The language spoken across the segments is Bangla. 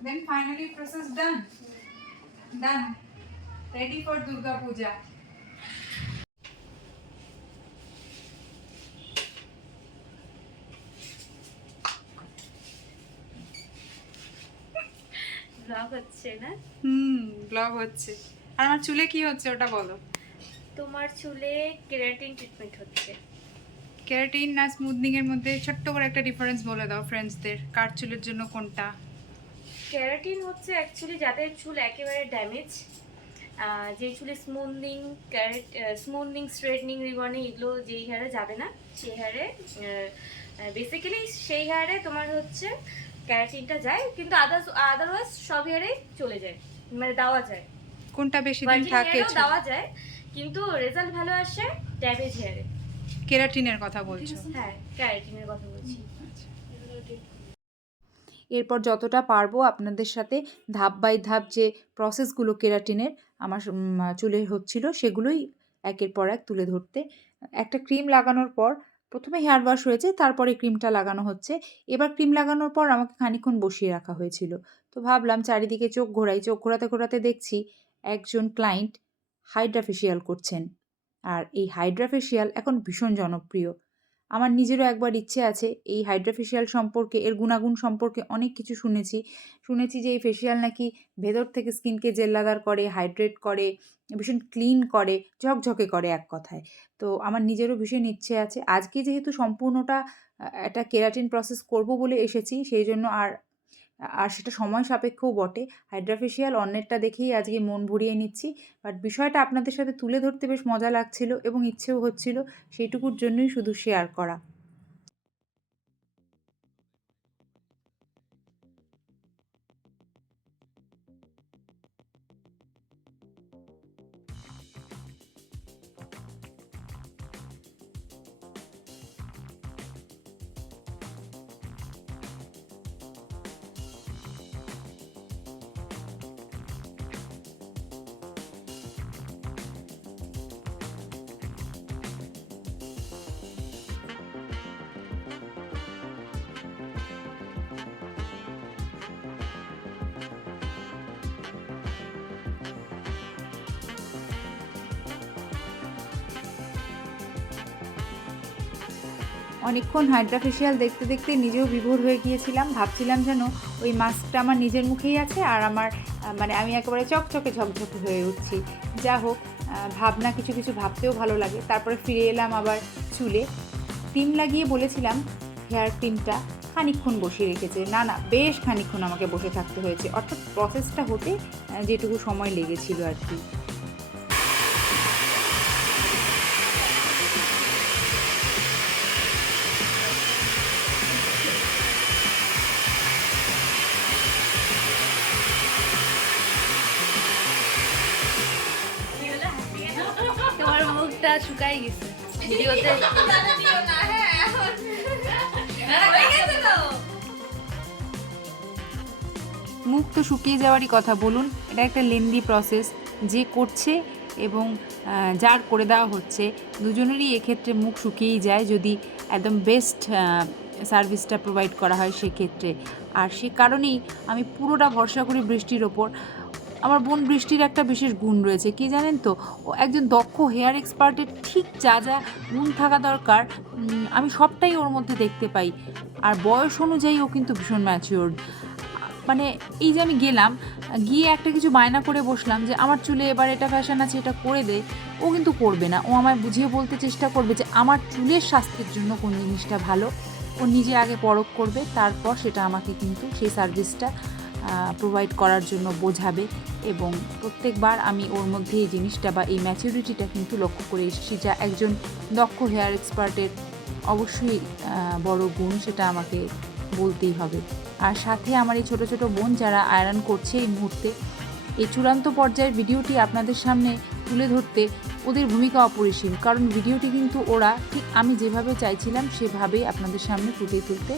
Then finally process done. Done. Ready for Durga Puja. Blog হচ্ছে না? ব্লগ হচ্ছে। আর আমার চুলে কি হচ্ছে ওটা বলো। তোমার চুলে কেরাটিন ট্রিটমেন্ট হচ্ছে। কেরাটিন না স্মুথনিং এর মধ্যে ছোট্ট করে একটা ডিফারেন্স বলে দাও ফ্রেন্ডসদের, কার চুলের জন্য কোনটা? কেরাটিন হচ্ছে অ্যাকচুয়ালি যাদের চুল একেবারে ড্যামেজ, যে চুলে স্মুথনিং স্ট্রেটনিং রিবর্নিং এগুলো যেই হারে যাবে না, সেই হারে বেসিক্যালি সেই হারে তোমার হচ্ছে কেরাটিনটা যায়, কিন্তু আদারওয়াইজ সব হারেই চলে যায়, মানে দেওয়া যায়। কোনটা বেশি দিন থাকে? দেওয়া যায়, কিন্তু রেজাল্ট ভালো আসে ড্যামেজ হেয়ারে। কেরাটিনের কথা বলছো? হ্যাঁ, কেরাটিনের কথা বলছি। এরপর যতটা পারবো আপনাদের সাথে ধাপ বাই ধাপ যে প্রসেসগুলো কেরাটিনের আমার চুলে হচ্ছিল সেগুলোই একের পর এক তুলে ধরতে। একটা ক্রিম লাগানোর পর প্রথমে হেয়ার ওয়াশ হয়েছে, তারপরে ক্রিমটা লাগানো হচ্ছে। এবার ক্রিম লাগানোর পর আমাকে খানিকক্ষণ বসিয়ে রাখা হয়েছিল। তো ভাবলাম চারিদিকে চোখ ঘোরাই, চোখ ঘোরাতে ঘোরাতে দেখছি একজন ক্লায়েন্ট হাইড্রা ফেশিয়াল করছেন। আর এই হাইড্রা ফেশিয়াল এখন ভীষণ জনপ্রিয়। আমার নিজেরও একবার ইচ্ছে আছে এই হাইড্রা ফেশিয়াল সম্পর্কে, এর গুণাগুণ সম্পর্কে অনেক কিছু শুনেছি যে এই ফেশিয়াল নাকি ভেতর থেকে স্কিনকে জেল্লাদার করে, হাইড্রেট করে, ভীষণ ক্লিন করে, ঝকঝকে করে এক কথায়। তো আমার নিজেরও ভীষণ ইচ্ছে আছে। আজকে যেহেতু সম্পূর্ণটা একটা কেরাটিন প্রসেস করব বলে এসেছি, সেই জন্য আর সেটা সময় সাপেক্ষও বটে। হাইড্রা ফেশিয়াল অন্যেরটা দেখেই আজকে মন ভরিয়ে নিচ্ছি। বাট বিষয়টা আপনাদের সাথে তুলে ধরতে বেশ মজা লাগছিল এবং ইচ্ছেও হচ্ছিল, সেইটুকুর জন্যই শুধু শেয়ার করা। অনেকক্ষণ হাইড্রা ফেশিয়াল দেখতে দেখতে নিজেও বিভোর হয়ে গিয়েছিলাম। ভাবছিলাম যেন ওই মাস্কটা আমার নিজের মুখেই আছে আর আমার মানে আমি একেবারে চকচকে ঝকঝকে হয়ে উঠছি। যা হোক, ভাবনা কিছু কিছু ভাবতেও ভালো লাগে। তারপরে ফিরে এলাম আবার চুলে। ক্রিম লাগিয়ে বলেছিলাম হেয়ার ক্রিমটা খানিকক্ষণ বসিয়ে রেখেছে। না বেশ খানিকক্ষণ আমাকে বসে থাকতে হয়েছে, অর্থাৎ প্রসেসটা হতে যেটুকু সময় লেগেছিল আর কি। তোমার মুখটা শুকাই গেছে ভিডিওতে। মুখ তো শুকিয়ে যাওয়ারই কথা, বলুন এটা একটা লেন্দি প্রসেস। যে করছে এবং যার করে দেওয়া হচ্ছে দুজনেরই এক্ষেত্রে মুখ শুকিয়েই যায় যদি একদম বেস্ট সার্ভিসটা প্রোভাইড করা হয় সেক্ষেত্রে। আর সে কারণেই আমি পুরোটা ভরসা করি বৃষ্টির ওপর। আমার বোন বৃষ্টির একটা বিশেষ গুণ রয়েছে, কি জানেন তো, ও একজন দক্ষ হেয়ার এক্সপার্টের ঠিক যা যা গুণ থাকা দরকার আমি সবটাই ওর মধ্যে দেখতে পাই। আর বয়স অনুযায়ী ও কিন্তু ভীষণ ম্যাচিওর্ড। মানে এই যে আমি গিয়ে একটা কিছু বায়না করে বসলাম যে আমার চুলে এবার এটা ফ্যাশন আছে, এটা করে দে, ও কিন্তু করবে না। ও আমায় বুঝিয়ে বলতে চেষ্টা করবে যে আমার চুলের স্বাস্থ্যের জন্য কোন জিনিসটা ভালো। ও নিজে আগে পরখ করবে, তারপর সেটা আমাকে কিন্তু সেই সার্ভিসটা প্রোভাইড করার জন্য বোঝাবে। এবং প্রত্যেকবার আমি ওর মধ্যে এই জিনিসটা বা এই ম্যাচুরিটিটা কিন্তু লক্ষ্য করে এসেছি, যা একজন দক্ষ হেয়ার এক্সপার্টের অবশ্যই বড় গুণ, সেটা আমাকে বলতেই হবে। আর সাথে আমার এই ছোটো ছোটো বোন যারা আয়রন করছে এই মুহূর্তে, এই চূড়ান্ত পর্যায়ের ভিডিওটি আপনাদের সামনে তুলে ধরতে ওদের ভূমিকা অপরিসীম। কারণ ভিডিওটি কিন্তু ওরা ঠিক আমি যেভাবে চাইছিলাম সেভাবেই আপনাদের সামনে ফুটিয়ে তুলতে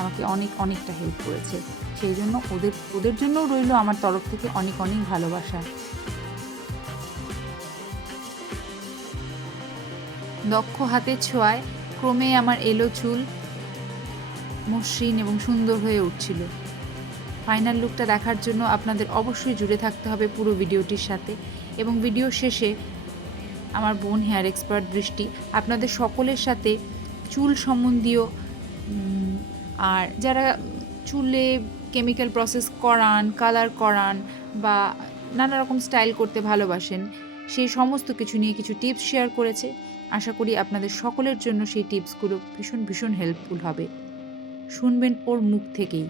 আমাকে অনেকটা হেল্প করেছে। সেই জন্য ওদের জন্যও রইল আমার তরফ থেকে অনেক ভালোবাসা। দক্ষ হাতের ছোঁয়ায় ক্রমে আমার এলো চুল মসৃণ এবং সুন্দর হয়ে উঠছিল। ফাইনাল লুকটা দেখার জন্য আপনাদের অবশ্যই জুড়ে থাকতে হবে পুরো ভিডিওটির সাথে। এবং ভিডিও শেষে আমার বোন হেয়ার এক্সপার্ট বৃষ্টি আপনাদের সকলের সাথে চুল সম্বন্ধীয় আর যারা চুলে কেমিক্যাল প্রসেস করান, কালার করান বা নানা রকম স্টাইল করতে ভালোবাসেন, সেই সমস্ত কিছু নিয়ে কিছু টিপস শেয়ার করেছে। আশা করি আপনাদের সকলের জন্য সেই টিপসগুলো ভীষণ ভীষণ হেল্পফুল হবে। শুনবেন ওর মুখ থেকেই।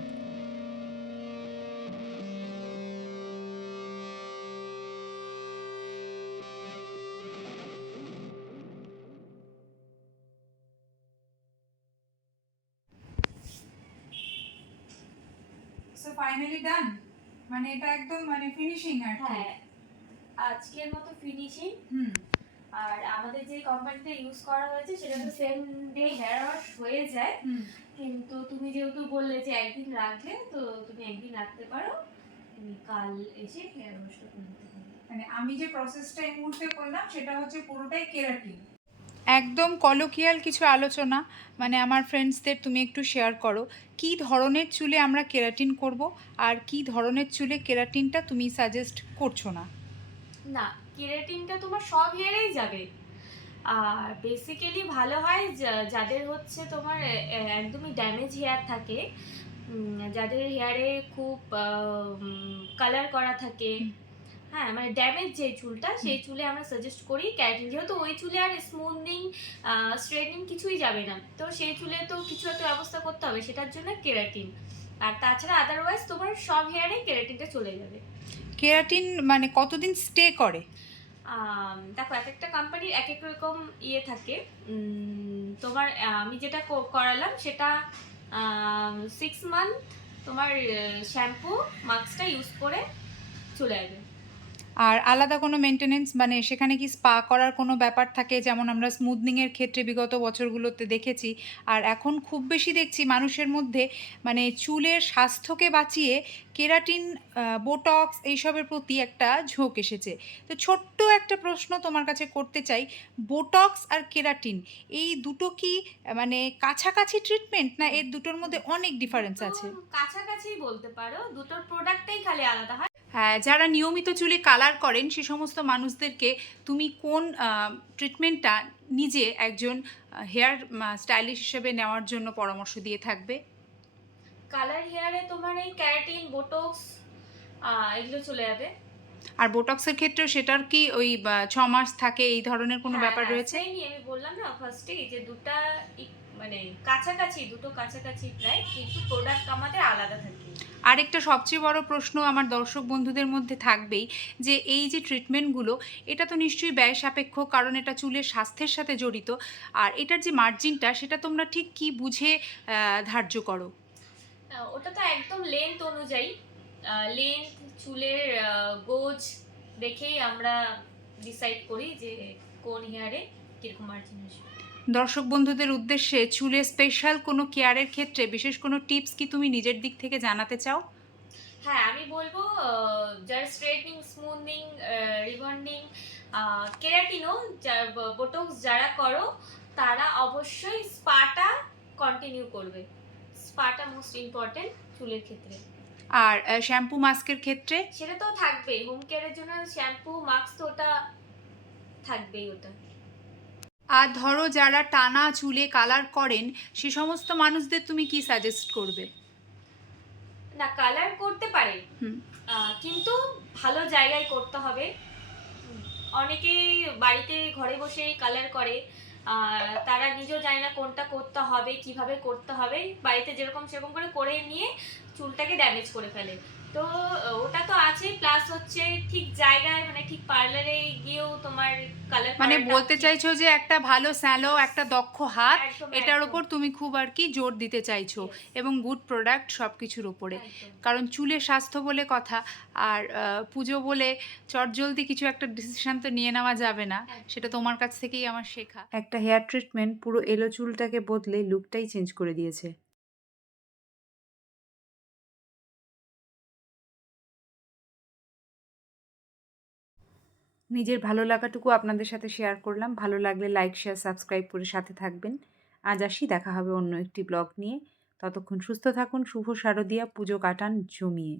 সো ফাইনালি ডান, মানে এটা একদম মানে ফিনিশিং আর কি। হ্যাঁ, আজকের মতো ফিনিশিং। আর আমাদের যে কোম্পানিতে ইউজ করা হয়েছে সেটা তো সেম ডে হেয়ার ওয়াশ হয়ে যায়, কিন্তু তুমি যেহেতু বললে যে একদিন রাখলে, তো তুমি একদিন রাখতে পারো, তুমি কাল এসে হেয়ার ওয়াশটা করে নিতে পারো। মানে আমি যে প্রসেসটা এই মুহূর্তে করলাম সেটা হচ্ছে পুরোটাই কেরাটিন। একদম কলোকিয়াল কিছু আলোচনা, মানে আমার ফ্রেন্ডসদের তুমি একটু শেয়ার করো কি ধরনের চুলে আমরা কেরাটিন করব আর কি ধরনের চুলে কেরাটিনটা তুমি সাজেস্ট করছো না। না, কেরাটিনটা তোমার সব হেয়ারেই যাবে। আর বেসিক্যালি ভালো হয় যাদের হচ্ছে তোমার একদমই ড্যামেজ হেয়ার থাকে, যাদের হেয়ারে খুব কালার করা থাকে, হ্যাঁ মানে ড্যামেজ যে চুলটা, সেই চুলে আমরা সাজেস্ট করি কেরাটিন, যেহেতু ওই চুলে আর স্মুথনিং স্ট্রেটনিং কিছুই যাবে না, তো সেই চুলে তো কিছু একটা ব্যবস্থা করতে হবে, সেটার জন্য কেরাটিন। আর তাছাড়া আদারওয়াইজ তোমার সব হেয়ারে কেরাটিনটা চলে যাবে। কেরাটিন মানে কতদিন স্টে করে? দেখো, এক একটা কোম্পানির এক এক রকম ইয়ে থাকে। তোমার আমি যেটা করালাম সেটা 6 মান্থ তোমার শ্যাম্পু মাস্কটা ইউজ করে চলে যাবে। আর আলাদা কোনো মেনটেনেন্স মানে সেখানে কি স্পা করার কোনো ব্যাপার থাকে, যেমন আমরা স্মুথনিংয়ের ক্ষেত্রে বিগত বছরগুলোতে দেখেছি, আর এখন খুব বেশি দেখছি মানুষের মধ্যে মানে চুলের স্বাস্থ্যকে বাঁচিয়ে কেরাটিন, বোটক্স এইসবের প্রতি একটা ঝোঁক এসেছে। তো ছোট্ট একটা প্রশ্ন তোমার কাছে করতে চাই, বোটক্স আর কেরাটিন এই দুটো কি মানে কাছাকাছি ট্রিটমেন্ট, না এর দুটোর মধ্যে অনেক ডিফারেন্স আছে? কাছাকাছি বলতে পারো, দুটোর প্রোডাক্টটাই খালি আলাদা হয়। হ্যাঁ, যারা নিয়মিত চুলে কালার করেন সে সমস্ত মানুষদেরকে তুমি কোন ট্রিটমেন্টটা নিজে একজন হেয়ার স্টাইলিশ হিসেবে নেওয়ার জন্য পরামর্শ দিয়ে থাকবে? কালার হেয়ারে তোমার এই ক্যারাটিন, বোটক্স এগুলো চলে যাবে। আর বোটক্সের ক্ষেত্রেও সেটার কি ওই 6 মাস থাকে এই ধরনের কোনো ব্যাপার রয়েছে? সেই নিয়ে আমি বললাম না ফার্স্টেই যে দুটো মানে কাছাকাছি, দুটো কাছাকাছি প্রায়, কিন্তু প্রোডাক্ট আমাদের আলাদা থাকে। আরেকটা সবচেয়ে বড় প্রশ্ন আমার দর্শক বন্ধুদের মধ্যে থাকবেই, যে এই যে ট্রিটমেন্টগুলো এটা তো নিশ্চয়ই ব্যয় সাপেক্ষ, কারণ এটা চুলের স্বাস্থ্যের সাথে জড়িত। আর এটার যে মার্জিনটা সেটা তোমরা ঠিক কি বুঝে ধার্য করো? ওটা তো একদম লেন্থ অনুযায়ী, লেন্থ চুলের গোজ দেখেই আমরা ডিসাইড করি যে কোন হেয়ারে কিরকম মার্জিন আসবে। দর্শক বন্ধুদের উদ্দেশ্যে চুলে স্পেশাল কোনো কেয়ারের ক্ষেত্রে বিশেষ কোনো টিপস কি তুমি নিজের দিক থেকে জানাতে চাও? হ্যাঁ, আমি বলবো যারা স্ট্রেটনিং, স্মুথনিং, রিবন্ডিং, কেরাটিনও, বোটক্স যারা করো, তারা অবশ্যই স্পাটা কন্টিনিউ করবে। স্পাটা মোস্ট ইম্পর্টেন্ট চুলের ক্ষেত্রে। আর শ্যাম্পু মাস্কের ক্ষেত্রে? সেটা তো থাকবেই, হোম কেয়ারের জন্য শ্যাম্পু মাস্ক তো ওটা থাকবেই ওটা। আর ধরো যারা টানা চুলে কালার করেন সে সমস্ত মানুষদের তুমি কি সাজেস্ট করবে? না, কালার করতে পারে, কিন্তু ভালো জায়গায় করতে হবে। অনেকেই বাড়িতে ঘরে বসেই কালার করে, তারা নিজেও জানে না কোনটা করতে হবে, কিভাবে করতে হবে, বাড়িতে যেরকম সেরকম করে নিয়ে চুলটাকে ড্যামেজ করে ফেলে। তো ওটা তো আছে, প্লাস হচ্ছে ঠিক জায়গায় মানে ঠিক পার্লারে গিয়েও তোমার কালার, মানে বলতে চাইছো যে একটা ভালো স্যালো, একটা দক্ষ হাত, এটার ওপর তুমি খুব আর কি জোর দিতে চাইছো, এবং গুড প্রোডাক্ট সব কিছুর ওপরে। কারণ চুলের স্বাস্থ্য বলে কথা, আর পুজো বলে চটজলদি কিছু একটা ডিসিশন তো নিয়ে নেওয়া যাবে না, সেটা তোমার কাছ থেকেই আমার শেখা। একটা হেয়ার ট্রিটমেন্ট পুরো এলো চুলটাকে বদলে লুকটাই চেঞ্জ করে দিয়েছে। নিজের ভালো লাগাটুকু আপনাদের সাথে শেয়ার করলাম। ভালো লাগলে লাইক, শেয়ার, সাবস্ক্রাইব করে সাথে থাকবেন। আজ আসি, দেখা হবে অন্য একটি ব্লগ নিয়ে। ততক্ষণ সুস্থ থাকুন। শুভ শারদীয়া, পুজো কাটান জমিয়ে।